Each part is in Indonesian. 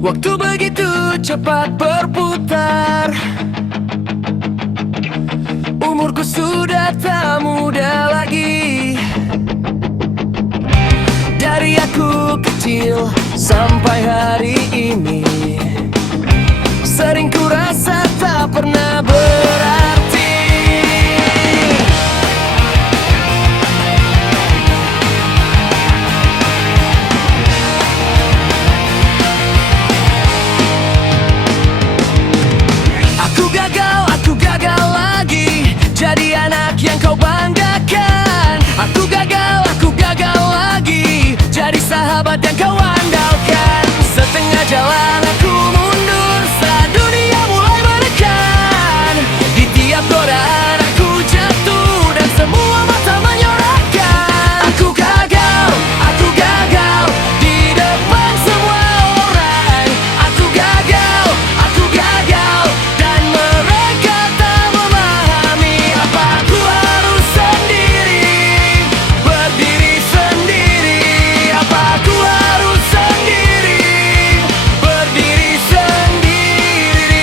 Waktu begitu cepat berputar. Umurku sudah tak muda lagi. Dari aku kecil sampai hari ini, sering ku rasa tak pernah berarti. Aku gagal lagi jadi anak yang kau banggakan. Aku gagal lagi jadi sahabat yang kau andalkan. Setengah jalan aku mundur saat dunia mulai menekan. Di tiap godaan aku jatuh dan semua mata menyorongkan. Aku gagal di depan semua orang. Aku gagal dan mereka tak memahami. Apa aku harus sendiri, berdiri sendiri. Apa aku harus sendiri, berdiri sendiri.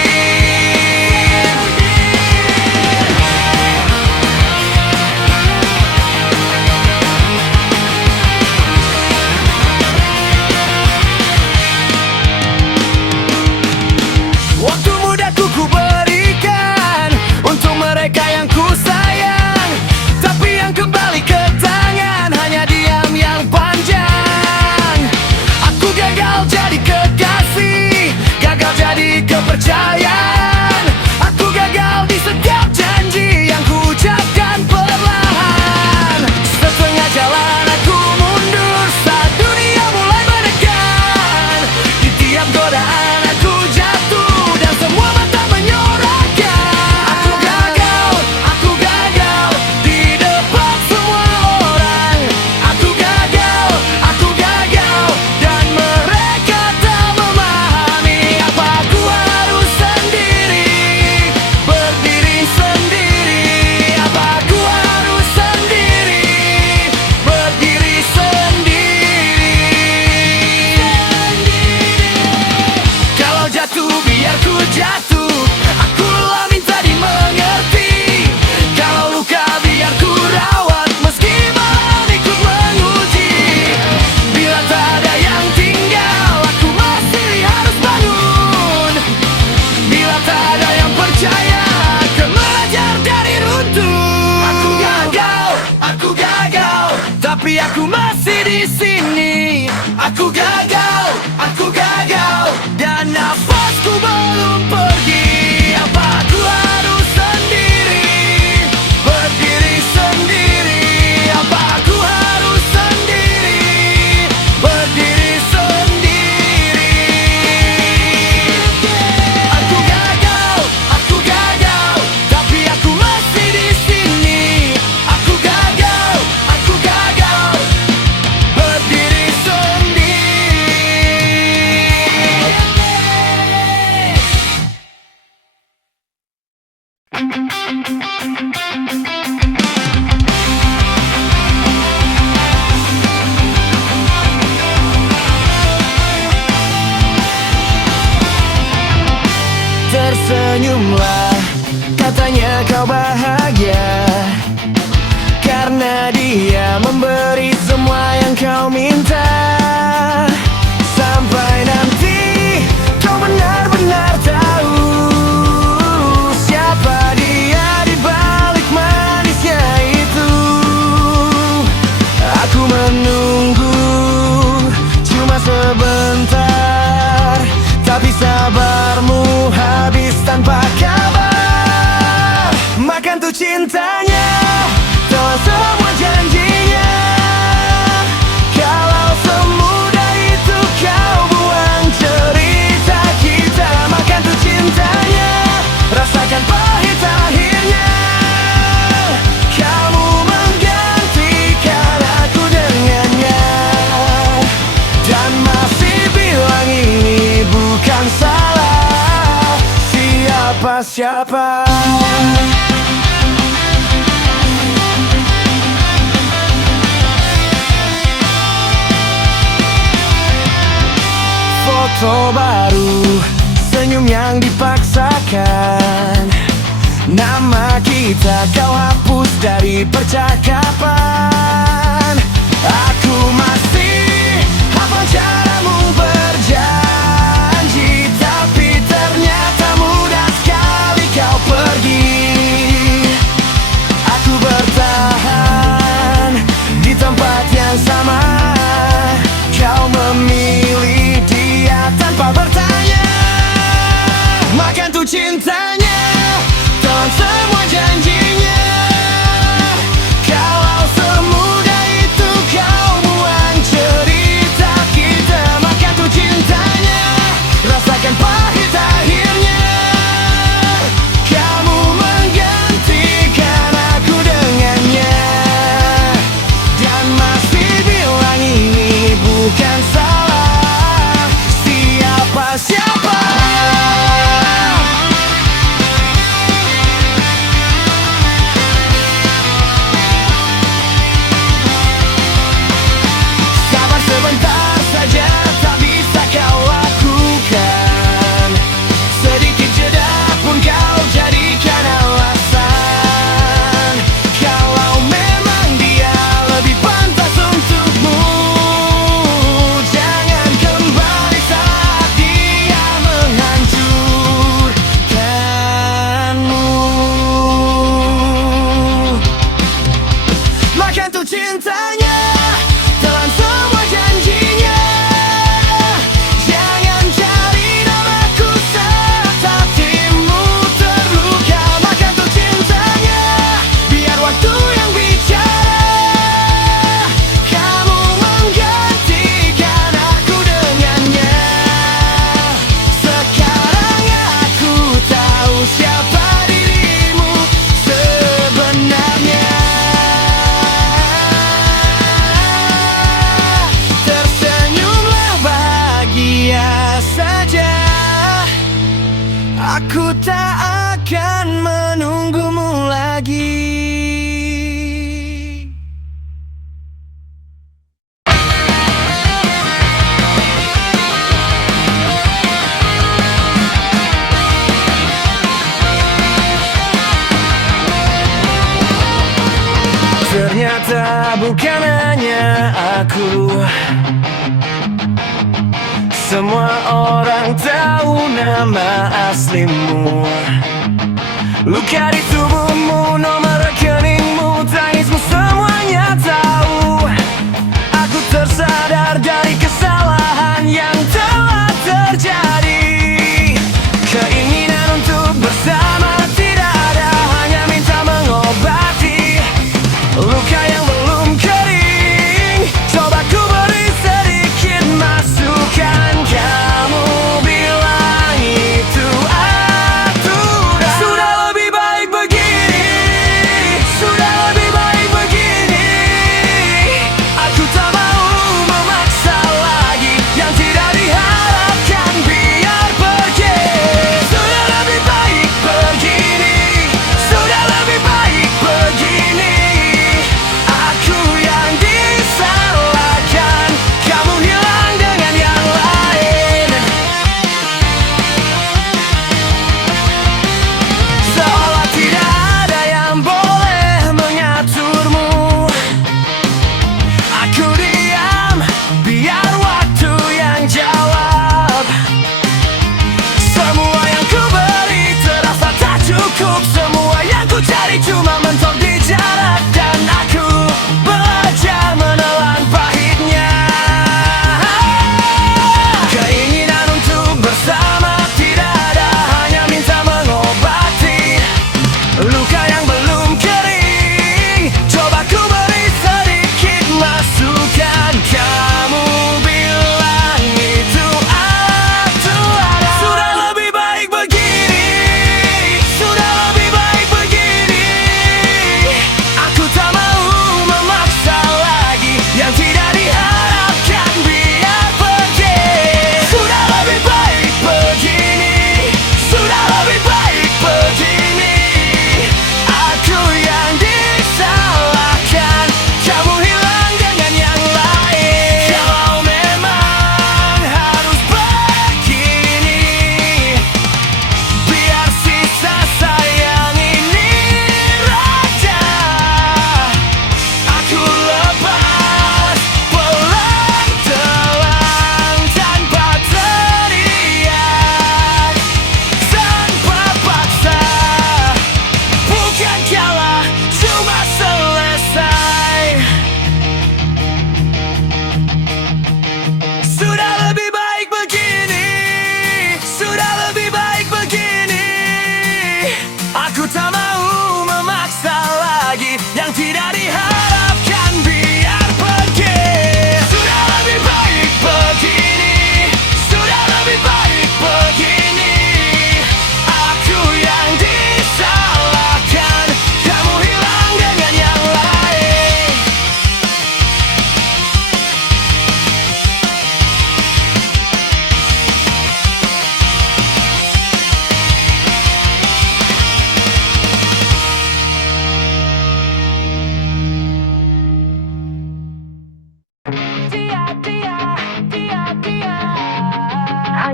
Waktu mudaku ku berikan untuk mereka yang ku sayang, tapi yang kembali ke tangan hanya diam yang panjang. Aku gagal jadi kekasih, gagal jadi kepercayaan. Aku gagal di setiap janji yang ku ucapkan perlahan. Setengah jalan aku mundur saat dunia mulai menekan. Di tiap godaan aku jatuh dan semua mata menyorongkan. Aku gagal di depan semua orang. Aku gagal dan mereka tak memahami. Apa aku harus sendiri, berdiri sendiri. Apa aku harus sendiri, berdiri sendiri. Kalau jatuh biar ku jatuh, akulah minta dimengerti. Kalau luka biar ku rawat, meski malam ikut menguji. Bila tak ada yang tinggal, aku masih harus bangun. Bila tak ada yang percaya, akan belajar dari runtuh. Aku gagal, tapi aku masih di sini. Aku gagal, dan nafasku belum pergi. Apa aku harus sendiri, berdiri sendiri. Apa aku harus sendiri, berdiri sendiri. Aku gagal, tapi aku masih di sini. Aku gagal, berdiri sendiri. Tersenyumlah, katanya kau bahagia karena dia memberi semua yang kau minta. Sampai nanti kau benar-benar tahu siapa dia di balik manisnya itu. Aku menunggu cuma sebentar, tapi sabarmu habis tanpa kabar. Makan tuh cintanya, telan semua janjinya. Kalau semudah itu kau buang cerita kita. Makan tuh cintanya, rasakan pahit akhirnya. Kamu menggantikan aku dengannya, dan masih bilang ini bukan salah siapa-siapa. foto baru, senyum yang dipaksakan. Nama kita kau hapus dari percakapan. Aku masih hafal caramu berjanji, tapi ternyata mudah sekali kau pergi. Aku bertahan di tempat yang sama, kau memilih dia tanpa bertanya. Makan tuh cintanya, telan semua janjinya. Kalau semudah itu kau buang cerita kita. Makan tuh cintanya, rasakan pahit akhirnya. Kamu menggantikan aku dengannya, dan masih bilang ini bukan salah siapa-siapa. Sabar sebentar saja, tak bisa kau lakukan. Sedikit jeda pun kau jadikan alasan. Kalau memang dia lebih pantas untukmu, jangan kembali saat dia menghancurkanmu. Makan tuh cintanya, telan semua janjinya. Jangan cari namaku saat hatimu terluka. Makan tuh cintanya, biar waktu yang bicara. Kamu menggantikan aku dengannya. Sekarang aku tahu siapa dirimu sebenarnya. Tersenyumlah bahagia saja, aku tak akan menunggumu lagi. Ternyata bukan hanya aku, semua orang tahu nama aslimu. Luka di tubuhmu, nomor rekeningmu, tangismu, semuanya tahu. Aku tersadar dari kesalahan yang telah terjadi. Keinginan untuk bersama tidak ada, hanya minta mengobati luka yang belum kering. Coba ku beri sedikit masukan, kamu bilang itu aturan. Sudah lebih baik begini, sudah lebih baik begini. Aku tak mau memaksa lagi yang tidak diharapkan bisa.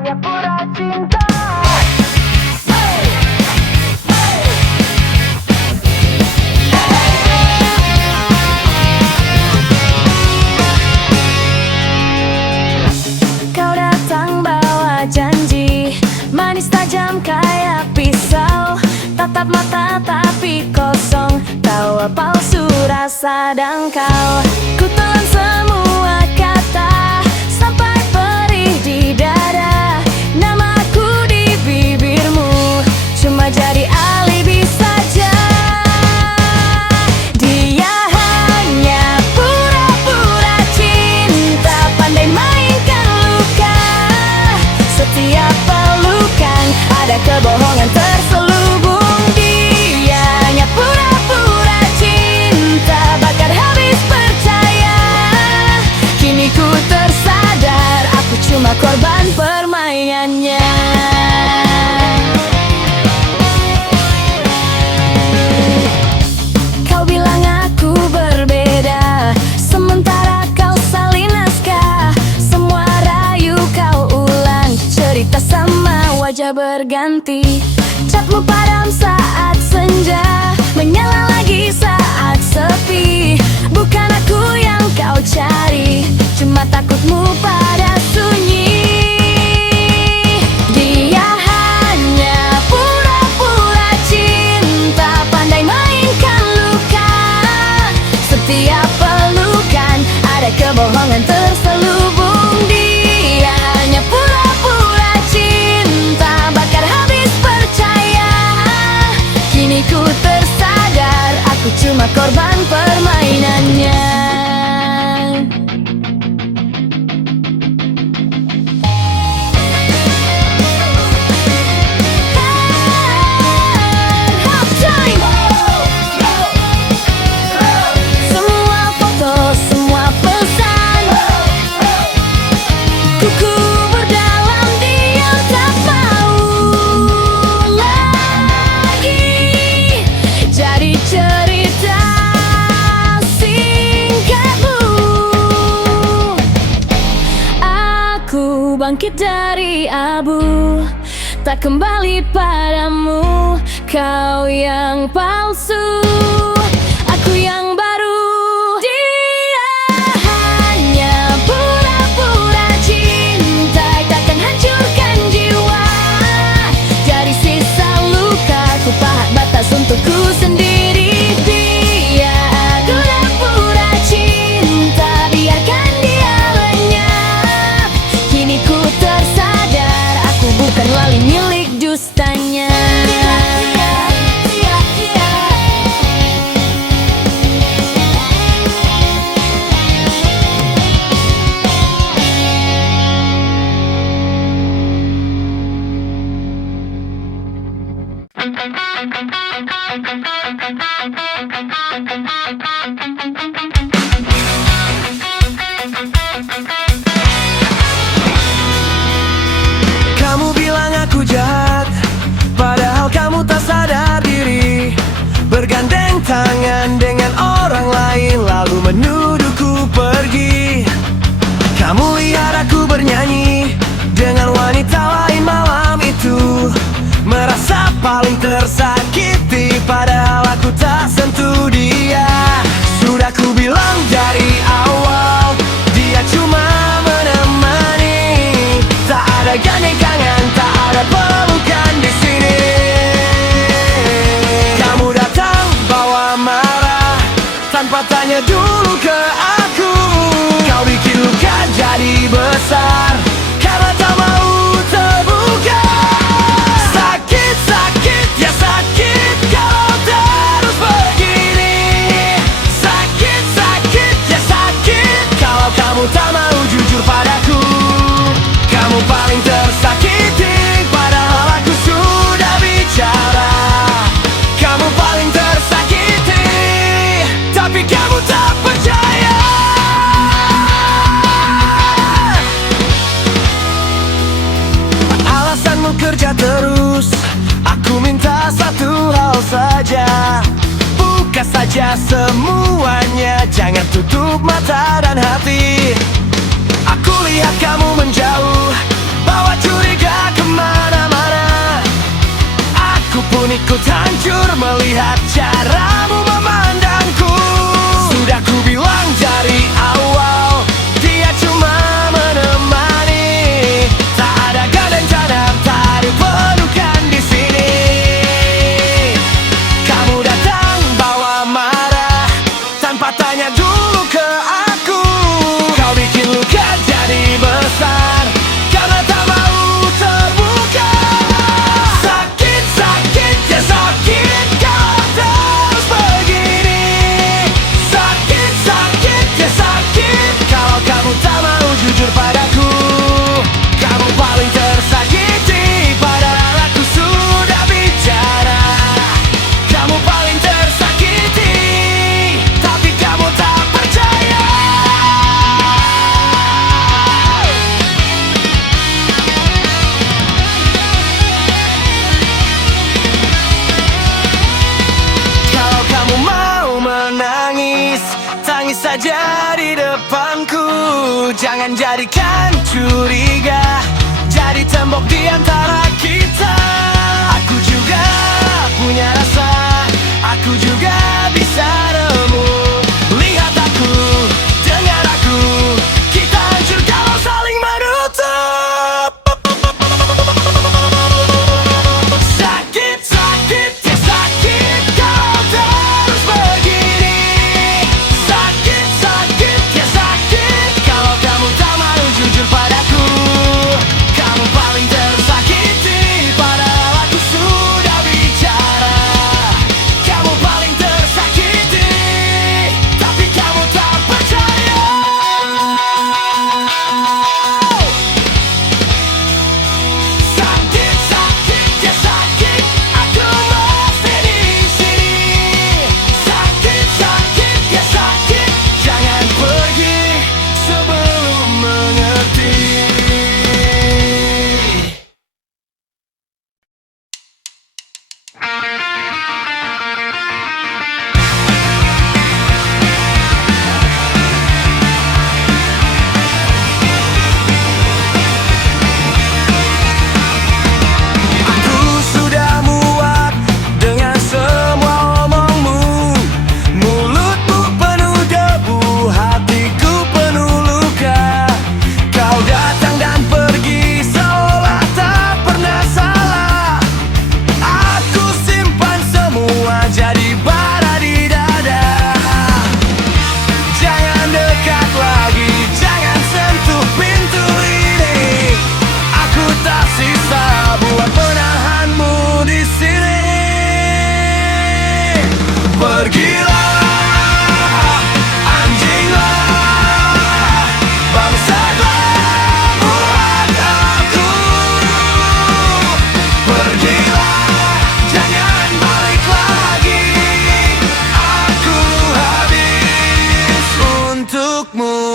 hanya pura cinta. Kau datang bawa janji, manis tajam kayak pisau, tatap mata tapi kosong, tawa palsu rasa dangkal. Ku telan semua kata sampai perih di dada, namaku di bibirmu cuma jadi alibi saja. Dia hanya pura-pura cinta, pandai mainkan luka. Setiap pelukan ada kebohongan terselubung. Dia hanya pura-pura cinta, bakar habis percaya. Kini ku tersadar, aku cuma korban permainannya. Kau bilang aku berbeda, sementara kau salin naskah. Semua rayu kau ulang, cerita sama wajah berganti. Catmu padam saat senja, menyala lagi saat sepi. Bukan aku yang kau cari, cuma takutmu pada sunyi. Dia hanya pura-pura cinta, pandai mainkan luka. Setiap pelukan ada kebohongan terselubung. Dia hanya pura-pura cinta, bakar habis percaya. Kini ku tersadar, aku cuma korban permainannya. Semua foto, semua pesan, ku kubur dalam diam, tak mau lagi jadi cerita singkatmu. Aku bangkit dari abu, tak kembali padamu. Kau yang palsu, aku yang baru. Dia hanya pura-pura cinta, takkan hancurkan jiwa. Dari sisa luka, ku pahat batas untukku sendiri. Dia pura-pura cinta, biarkan dia lenyap. Kini ku tersadar, aku bukan wali milik dustanya. Kamu bilang aku jahat, padahal kamu tak sadar diri. Bergandeng tangan dengan orang lain, lalu menuduhku pergi. Kamu lihat aku bernyanyi dengan wanita lain malam itu, merasa paling tersakiti, padahal aku tak sentuh dia. Sudah ku bilang dari awal, dia cuma menemani. Tak ada gandeng tangan, tak ada pelukan di sini. Kamu datang bawa marah, tanpa tanya dulu ke aku. Kau bikin luka jadi besar, karena tak mau terbuka. Sakit, sakit, ya sakit kalau terus begini. Sakit, sakit, ya sakit kalau kamu tak mau jujur padaku. Kamu paling tersakiti, padahal aku sudah bicara. Kamu paling tersakiti, tapi kamu tak percaya. Alasanmu kerja terus, aku minta satu hal saja. Buka saja semuanya, jangan tutup mata dan hati. Aku lihat kamu menjauh, bawa curiga Jangan jadikan curiga jadi tembok di antara kita. Aku juga punya rasa, aku juga bisa nemu. Lihat aku, dengar aku, kita hancur kalau saling menutup. Sakit, sakit, ya sakit kalau terus begini. Sakit, sakit, ya sakit kalau kamu tak mau jujur padaku. Kamu paling tersakiti padahal aku sudah bicara. Kamu paling tersakiti tapi kamu tak percaya. Sakit, sakit, ya sakit, aku masih di sini. Sakit, sakit, ya sakit, jangan pergi sebelum mengerti. Aku sudah muak dengan semua omongmu. Mulutmu penuh debu, hatiku penuh luka. Kau datang dan pergi seolah tak pernah salah. Aku simpan semua jadi bara di dada. Jangan dekat lagi, jangan sentuh pintu ini. Aku tak sisa buat menahanmu di sini. Pergilah, anjinglah, bangsatlah buat aku. Pergilah, jangan balik lagi. Aku habis untukmu.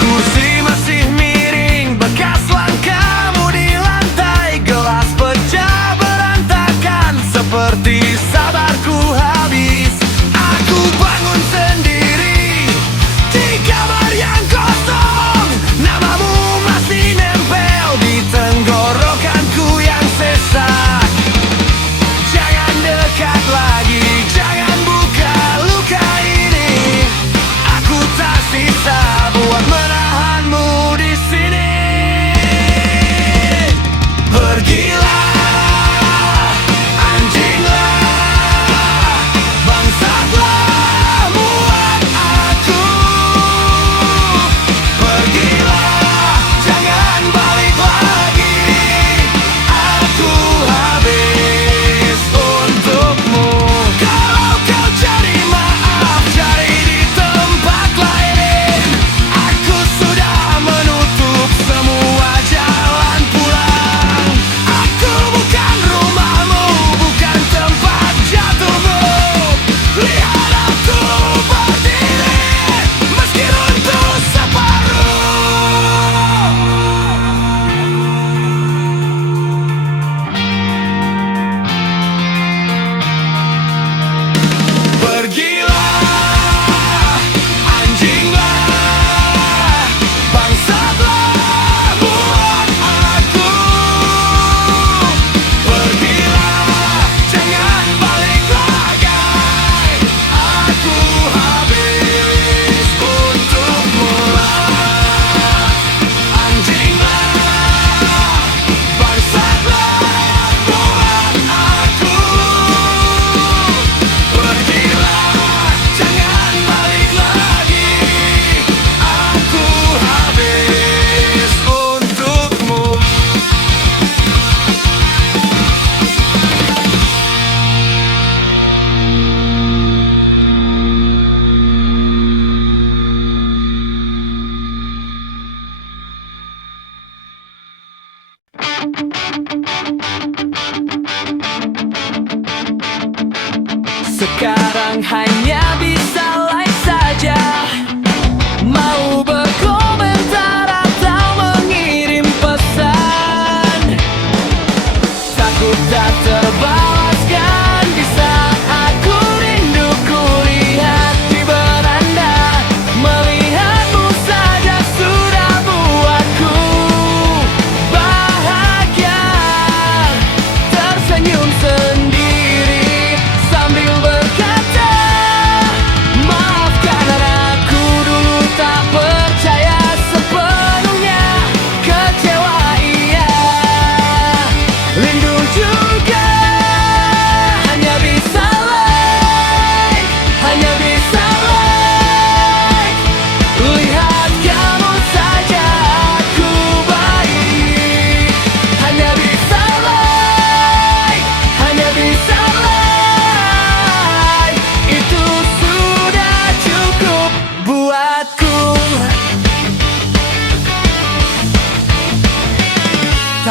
Kursi masih miring, bekas langkahmu di lantai. Gelas pecah berantakan, seperti sabarku habis. Aku bangun sendiri di kamar yang kosong. Namamu masih nempel di tenggorokanku yang sesak. Jangan dekat lagi, jangan buka luka ini. Aku tak sisa buat menahanmu di sini. Pergilah, anjinglah, bangsatlah buat aku. Pergilah, jangan balik lagi. Aku habis untukmu. Kalau kau cari maaf, cari di tempat lain. Aku sudah menutup semua jalan pulang. Aku bukan rumahmu, bukan tempat jatuhmu. Lihat aku berdiri, meski runtuh separuh. Pergilah, anjinglah, bangsatlah buat aku. Pergilah, jangan balik lagi. Aku habis untukmu. Anjinglah, bangsatlah buat aku. Pergilah, jangan balik lagi. Aku habis untukmu. Sekarang hanya bisa like saja, mau berkomentar atau mengirim pesan. Takut datang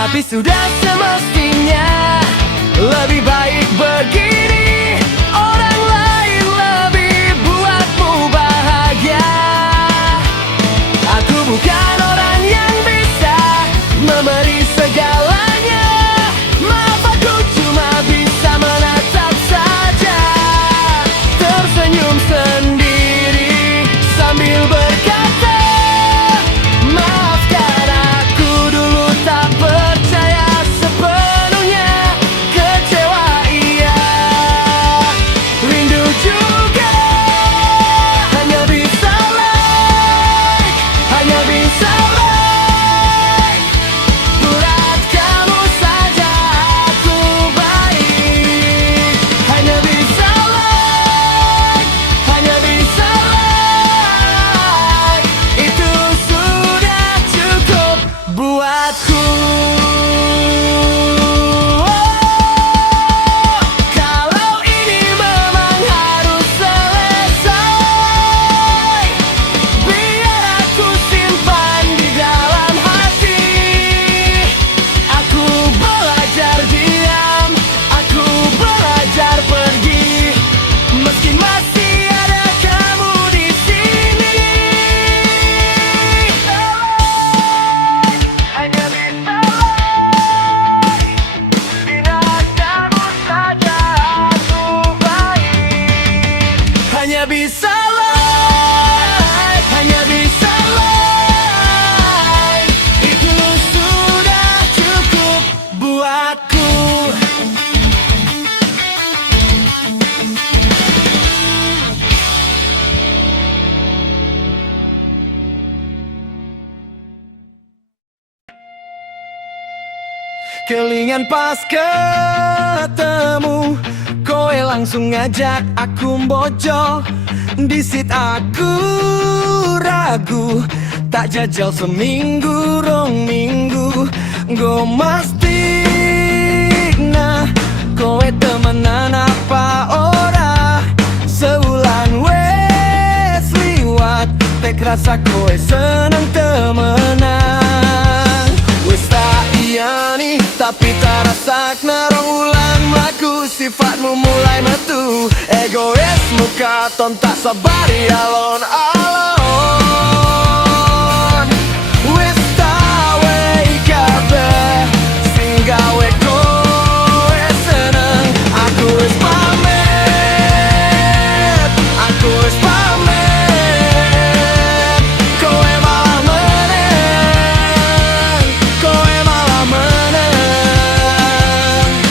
Tapi sudah semestinya lebih baik begini. Orang lain lebih buatmu bahagia. Aku bukan orang yang bisa memberi segalanya. Maaf, aku cuma bisa menatap saja, tersenyum sendiri sambil berkata, maafkan aku dulu tak percaya sepenuhnya. Kecewa iya, rindu juga. Hanya bisa like, hanya bisa like. Buat kamu saja aku baik. Hanya bisa like, hanya bisa like. Itu sudah cukup buatku. Kalau ini memang harus selesai, biar aku simpan di dalam hati. Aku belajar diam, aku belajar pergi, meski masih ada kamu di sini. Hanya bisa bila kamu saja aku baik. Hanya bisa like, hanya bisa like. Itu sudah cukup buatku. Kelingan pas ketemu, kowe langsung ngajak aku bojo. Disit aku ragu, tak jajal seminggu rong minggu. Go mastikna, kowe temenan apa ora? Seulan wes liwat, tek rasa kowe seneng temenan. Wes tak iyani, tapi tak rasakna rong ulang mlaku. Sifatmu mulai metu, egoismu katon tak sabari alon-alon. Wes tak wey kabeh sing gawe kowe seneng. Aku wes pamit, aku wes pamit. Kowe malah meneng, kowe malah meneng.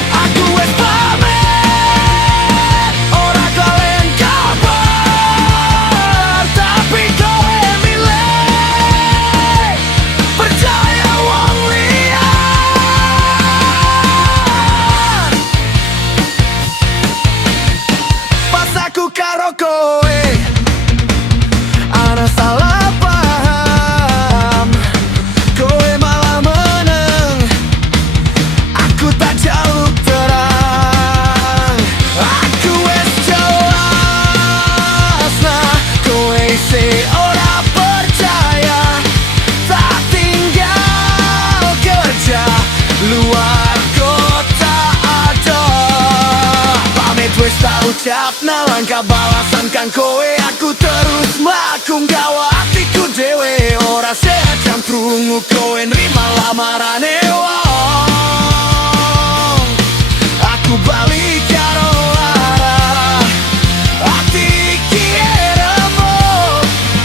Aku wes pamit, ora kalian kabar. Tapi kowe milih percaya wong liyan. Pas aku karo kowe ana salah paham, kowe malah meneng. Aku tak jaluk terang, aku wes jelas nah. Kowe isi ora percaya, tak tinggal kerja luar kota ada. Pamit wes tak ucap nah, langkah balasan kan kowe. Aku terus mlaku nggawa hatiku dewe. Ora sehat jam krungu kowe nrima lamarane wong. Aku balik karo arah hati kieremu.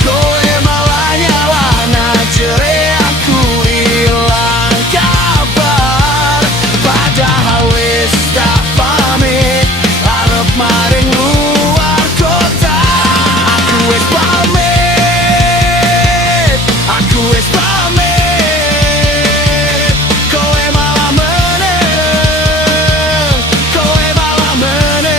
Kowe malah nyalahna jere aku ilang kabar. Padahal wis tak pamit arep maring luar kota. Aku wis pamit, aku wis pamit. Kowe malah meneng, kowe malah meneng.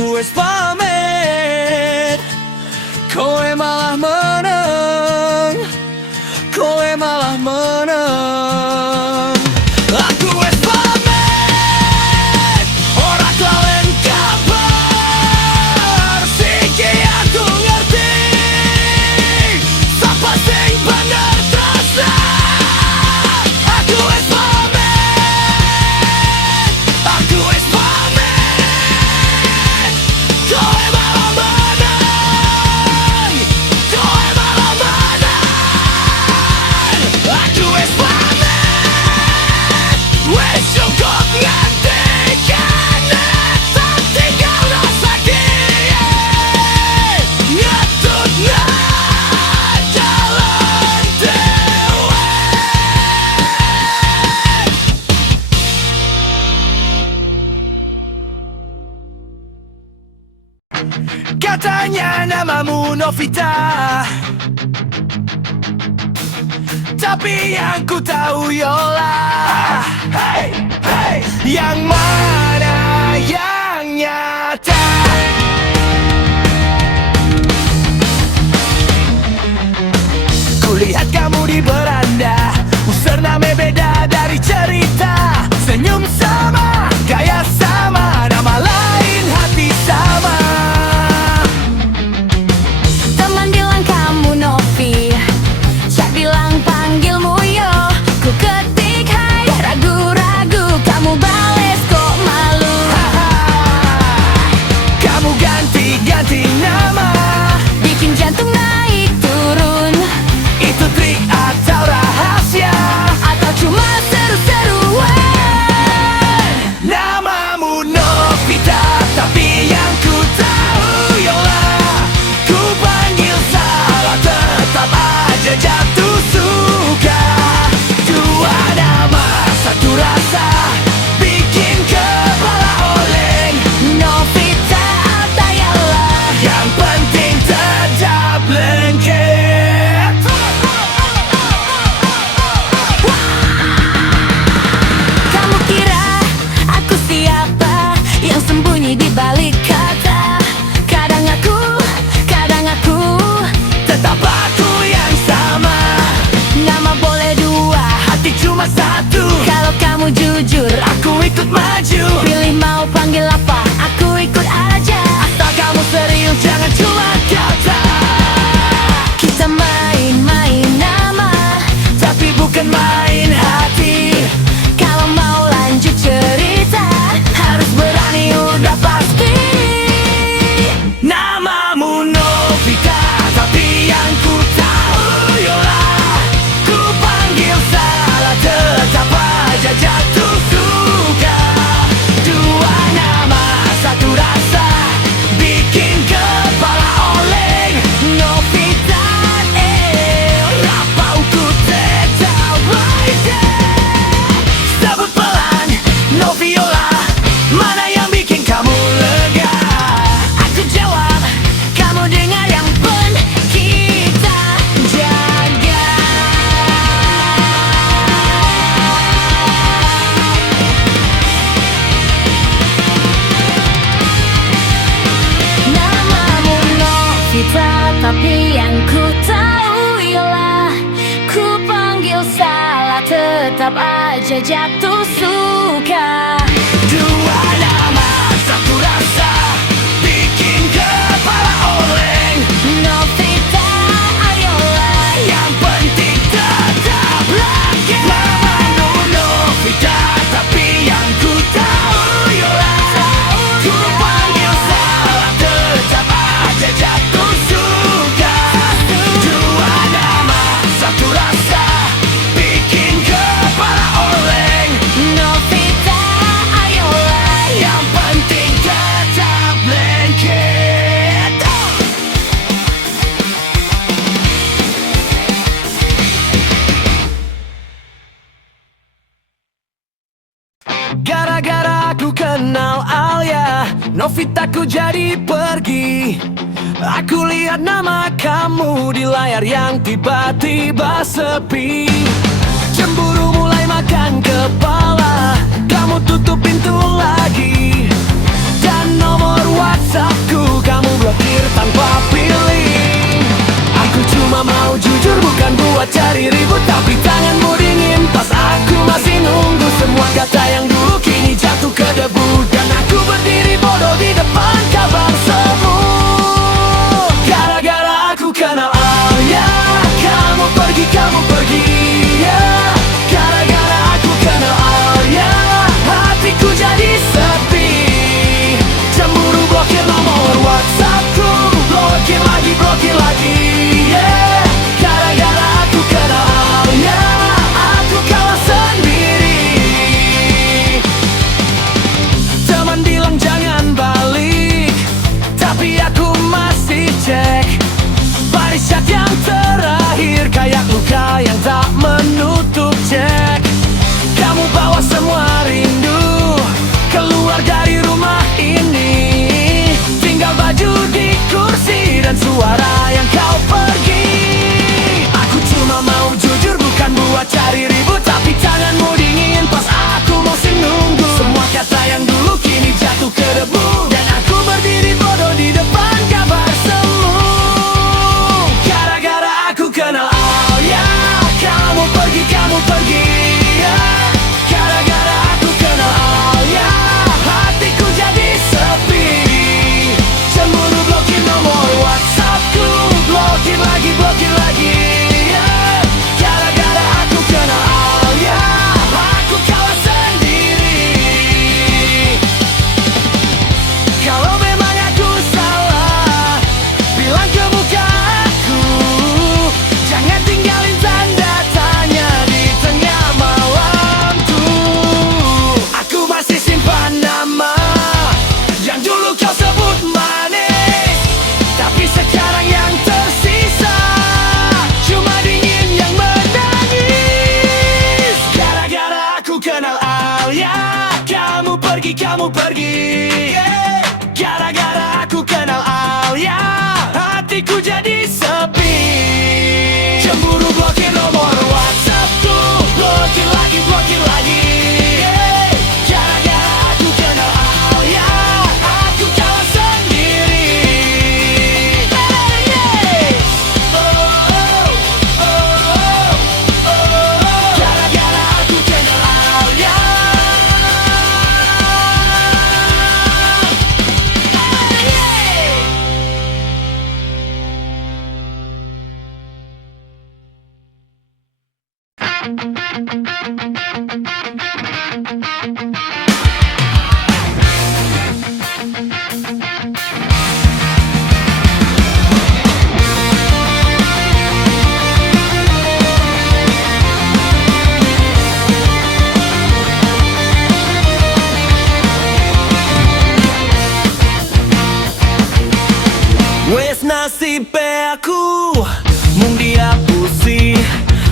Aku wis pamit, kowe malah meneng, kowe malah meneng. Aku wis pamit, ora kalian kabar. Siki aku ngerti, sapa sing bener terasa. Aku wis pamit, aku wis pamit, kowe malah meneng, kowe malah meneng. Aku wis pamit, wis cukup ngantikan tak tinggal rasa kiri ngetut jalan dewe. Katanya namamu Novita, tapi yang ku tahu Yola. Hey, hey, yang mana yang nyata? Kulihat kamu di beranda, username beda dari cerita. Senyum sama, gaya sama, nama lain hati sama. Teman bilang kamu Novi, Cak bilang panggilmu Yo. Ku ketik hai, ragu-ragu kamu bales kok malu. Kamu ganti-ganti nama, Bikin jantung naik turun, itu trik atau rahasia? atau cuma seru-seruan? Namamu Novita, tapi yang ku tahu Yola. Ku panggil salah, tetap aja jatuh suka. Dua nama, satu rasa, bikin kepala oleng. Novita atau Yola, Yang penting tetap lengket. kamu kira aku siapa yang sembunyi di balik kata? Kadang aku Tetap aku yang sama, nama boleh dua. hati cuma satu. Kalau kamu jujur, Aku ikut maju, pilih mau panggil apa, aku ikut aja. asal kamu serius, jangan cuma kata. Kita main-main nama, Tapi bukan main hati. kalau mau lanjut cerita harus berani udah pasti. Namamu Novita, tapi yang ku tahu Yola. Ku panggil salah, tetap aja jatuh suka. Dua nama, satu rasa, bikin kepala oleng. Novita, Rapauku tetap aja. Sebut pelan, Noviola, mana yang bikin kamu lega? aku jawab, kamu dengar yang pun kita jaga. Namamu Novita, tapi yang ku tahu Yola. Ku panggil salah, tetap aja jatuh suka. Dua nama, satu rasa, bikin kepala oleng. Novita, Yola, Yang penting tetap lengket. Namamu Novita, tapi yang ku tahu Yola. Ku panggil salah, tetap aja jatuh suka. Dua nama, satu rasa, bikin kepala oleng. Novita, Yola, Yang penting tetap lengket. Gara-gara aku kenal Alia, Novita ku jadi pergi. Aku lihat nama kamu di layar yang tiba-tiba sepi. Cemburu mulai makan kepala, kamu tutup pintu lagi. Dan nomor WhatsApp lagi kamu pergi. Gara-gara aku kenal Alia, hatiku jadi sepi. Cemburu blokir nomor WhatsAppku, blokir lagi, blokir lagi. Gara-gara aku kenal Alia, aku kalah sendiri. Gara-gara aku kenal Alia. Wes nasib aku mung diapusi,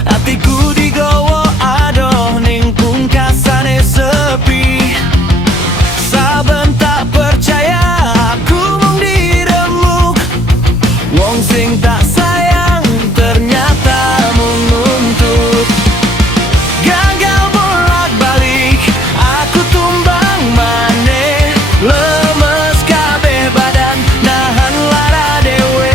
hatiku digowo adoh ning pungkasane sepi. Saben tak percaya aku mung diremuk, wong sing tak sayang ternyata mung nuntut. Gagal bolak-balik, aku tumbang maneh, lemes kabeh badan nahan lara dewe.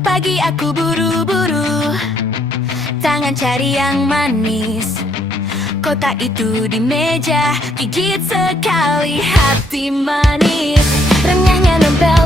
Pagi aku buru-buru, tangan cari yang manis. Kotak itu di meja, gigit sekali hati manis. Renyahnya nempel